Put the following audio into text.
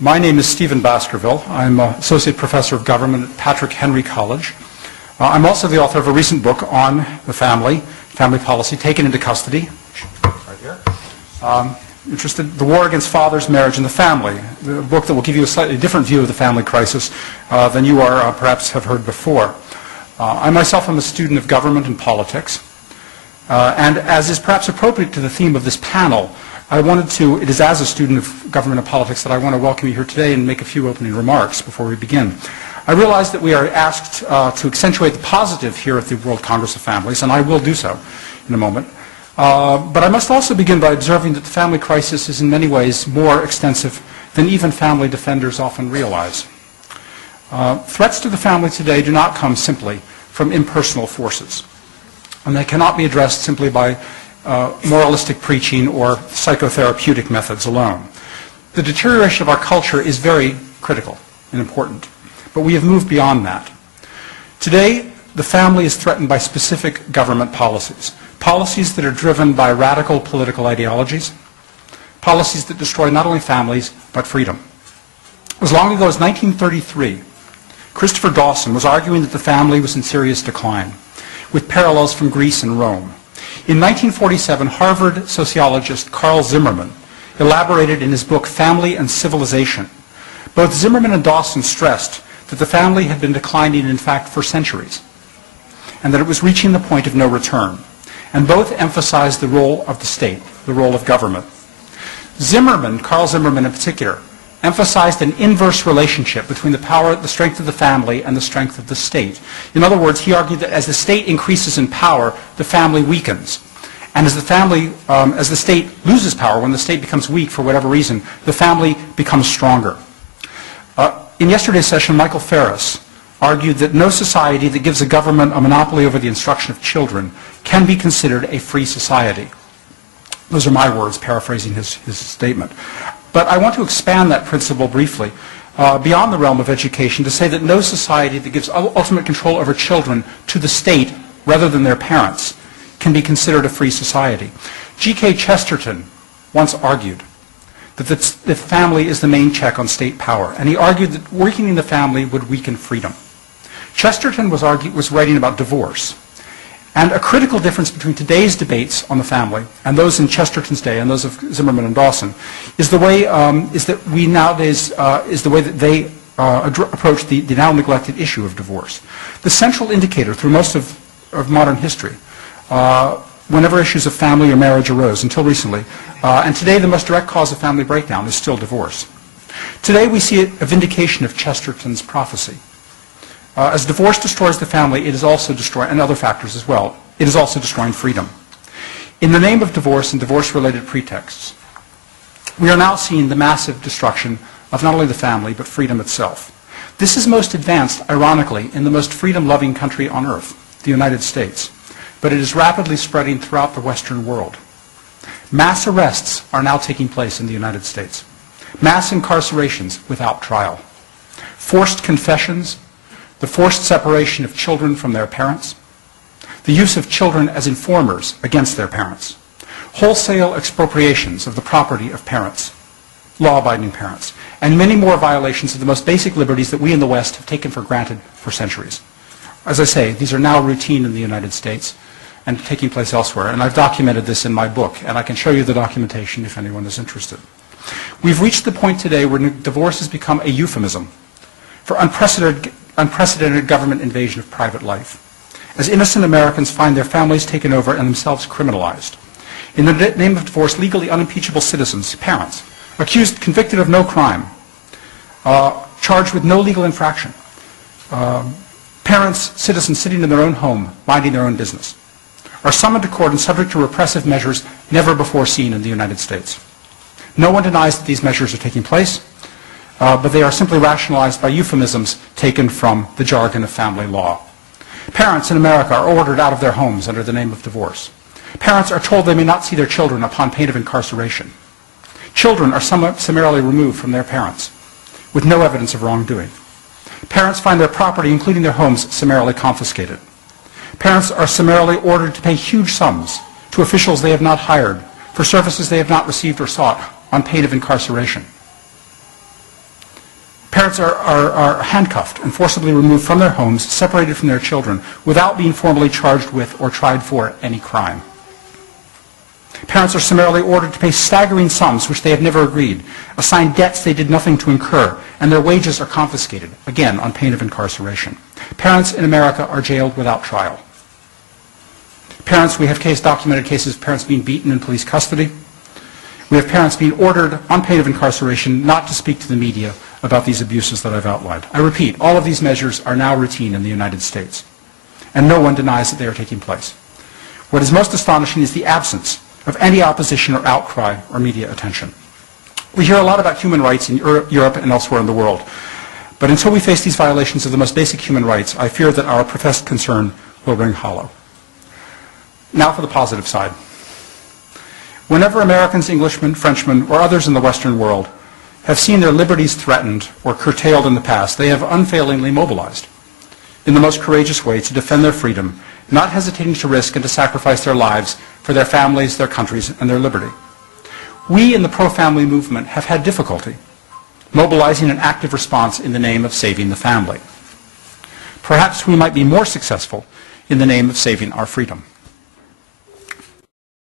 My name is Stephen Baskerville. I'm Associate Professor of Government at Patrick Henry College. I'm also the author of a recent book on the family policy, Taken into Custody. Right here. The War Against Fathers, Marriage, and the Family, the book that will give you a slightly different view of the family crisis than you are perhaps have heard before. I myself am a student of government and politics, and as is perhaps appropriate to the theme of this panel, it is as a student of government and politics that I want to welcome you here today and make a few opening remarks before we begin. I realize that we are asked to accentuate the positive here at the World Congress of Families, and I will do so in a moment. But I must also begin by observing that the family crisis is in many ways more extensive than even family defenders often realize. Threats to the family today do not come simply from impersonal forces, and they cannot be addressed simply by moralistic preaching or psychotherapeutic methods alone. The deterioration of our culture is very critical and important, but we have moved beyond that. Today, the family is threatened by specific government policies, policies that are driven by radical political ideologies, policies that destroy not only families, but freedom. As long ago as 1933, Christopher Dawson was arguing that the family was in serious decline, with parallels from Greece and Rome. In 1947, Harvard sociologist Carl Zimmerman elaborated in his book Family and Civilization. Both Zimmerman and Dawson stressed that the family had been declining, in fact, for centuries, and that it was reaching the point of no return. And both emphasized the role of the state, the role of government. Zimmerman, Carl Zimmerman in particular, emphasized an inverse relationship between the strength of the family and the strength of the state. In other words, he argued that as the state increases in power, the family weakens. And as the state loses power, when the state becomes weak for whatever reason, the family becomes stronger. In yesterday's session, Michael Ferris argued that no society that gives a government a monopoly over the instruction of children can be considered a free society. Those are my words, paraphrasing his statement. But I want to expand that principle briefly beyond the realm of education to say that no society that gives ultimate control over children to the state rather than their parents can be considered a free society. G.K. Chesterton once argued that the family is the main check on state power, and he argued that weakening the family would weaken freedom. Chesterton was writing about divorce. And a critical difference between today's debates on the family and those in Chesterton's day and those of Zimmerman and Dawson is the way that they approach the now neglected issue of divorce. The central indicator through most of modern history, whenever issues of family or marriage arose until recently, and today the most direct cause of family breakdown is still divorce. Today we see a vindication of Chesterton's prophecy. As divorce destroys the family, it is also destroying, and other factors as well, it is also destroying freedom. In the name of divorce and divorce-related pretexts, we are now seeing the massive destruction of not only the family, but freedom itself. This is most advanced, ironically, in the most freedom-loving country on earth, the United States, but it is rapidly spreading throughout the Western world. Mass arrests are now taking place in the United States. Mass incarcerations without trial. Forced confessions, the forced separation of children from their parents, the use of children as informers against their parents, wholesale expropriations of the property of parents, law-abiding parents, and many more violations of the most basic liberties that we in the West have taken for granted for centuries. As I say, these are now routine in the United States and taking place elsewhere, and I've documented this in my book, and I can show you the documentation if anyone is interested. We've reached the point today where divorce has become a euphemism for unprecedented government invasion of private life, as innocent Americans find their families taken over and themselves criminalized. In the name of divorce, legally unimpeachable citizens, parents, accused, convicted of no crime, charged with no legal infraction, parents, citizens sitting in their own home, minding their own business, are summoned to court and subject to repressive measures never before seen in the United States. No one denies that these measures are taking place, but they are simply rationalized by euphemisms taken from the jargon of family law. Parents in America are ordered out of their homes under the name of divorce. Parents are told they may not see their children upon pain of incarceration. Children are summarily removed from their parents with no evidence of wrongdoing. Parents find their property, including their homes, summarily confiscated. Parents are summarily ordered to pay huge sums to officials they have not hired for services they have not received or sought on pain of incarceration. Parents are handcuffed and forcibly removed from their homes, separated from their children, without being formally charged with or tried for any crime. Parents are summarily ordered to pay staggering sums which they have never agreed, assigned debts they did nothing to incur, and their wages are confiscated, again on pain of incarceration. Parents in America are jailed without trial. Parents, we have documented cases of parents being beaten in police custody. We have parents being ordered on pain of incarceration not to speak to the media about these abuses that I've outlined. I repeat, all of these measures are now routine in the United States, and no one denies that they are taking place. What is most astonishing is the absence of any opposition or outcry or media attention. We hear a lot about human rights in Europe and elsewhere in the world, but until we face these violations of the most basic human rights, I fear that our professed concern will ring hollow. Now for the positive side. Whenever Americans, Englishmen, Frenchmen, or others in the Western world have seen their liberties threatened or curtailed in the past, they have unfailingly mobilized in the most courageous way to defend their freedom, not hesitating to risk and to sacrifice their lives for their families, their countries, and their liberty. We in the pro-family movement have had difficulty mobilizing an active response in the name of saving the family. Perhaps we might be more successful in the name of saving our freedom.